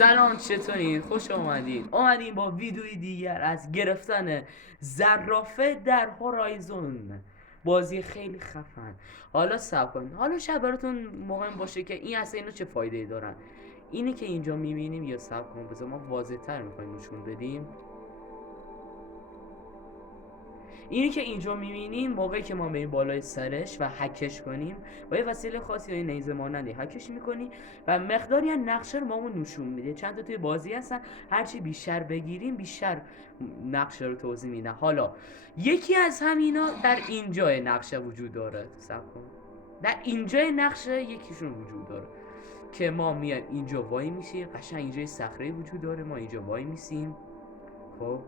سلام، چطورین؟ خوش اومدین با ویدیوی دیگر از گرفتن زرافه در هورایزون. بازی خیلی خفن. حالا صبر کنید، حالا شاید براتون مهم باشه که این اصلا اینا چه فایده ای دارن. اینی که اینجا میبینیم، یا صبر کن بذار ما واضح تر میخوایم نشون بدیم. اینی که اینجا میبینیم موقعی که ما بریم بالای سرش و هکش کنیم با یه وسیله خاصی یا نیزه مانندی هکش میکنی و مقداری از نقشه رو ما نشون میده. چند تا توی بازی هستن، هرچی بیشتر بگیریم بیشتر نقشه رو توضیح میدن. حالا یکی از همینا در اینجای نقشه وجود داره. صبر کن، در اینجای نقشه یکیشون وجود داره که ما میایم اینجا وای میشیم. قشنگ اینجا صخره وجود داره، ما اینجا وای میسیم. خب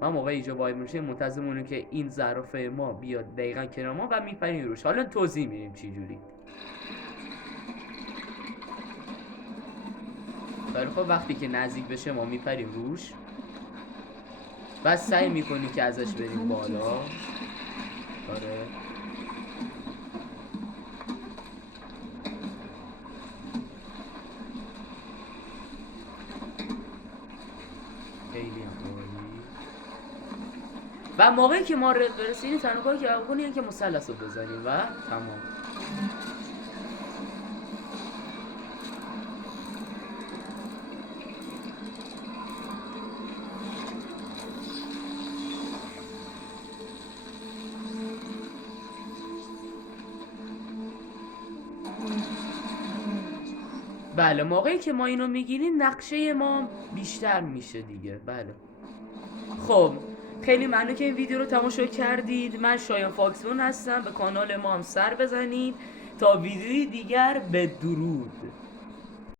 ما موقع اینجا وای میشیم منتظر مونیم که این زرافه ما بیاد دقیقا کنار ما و میپریم روش. حالا توضیح میدیم چی جوری. ولی خب وقتی که نزدیک بشه ما میپریم روش و سعی میکنیم که ازش بریم بالا. آره خیلی و موقعی که ما برسیم تنها کاری که بکنیم اینه که مثلث رو بزنیم و تمام. بله موقعی که ما اینو میگیریم نقشه ما بیشتر میشه دیگه. بله خب خیلی ممنون که این ویدیو رو تماشا کردید. من شایان فاکسون هستم. به کانال ما هم سر بزنید تا ویدیوی دیگر. به درود.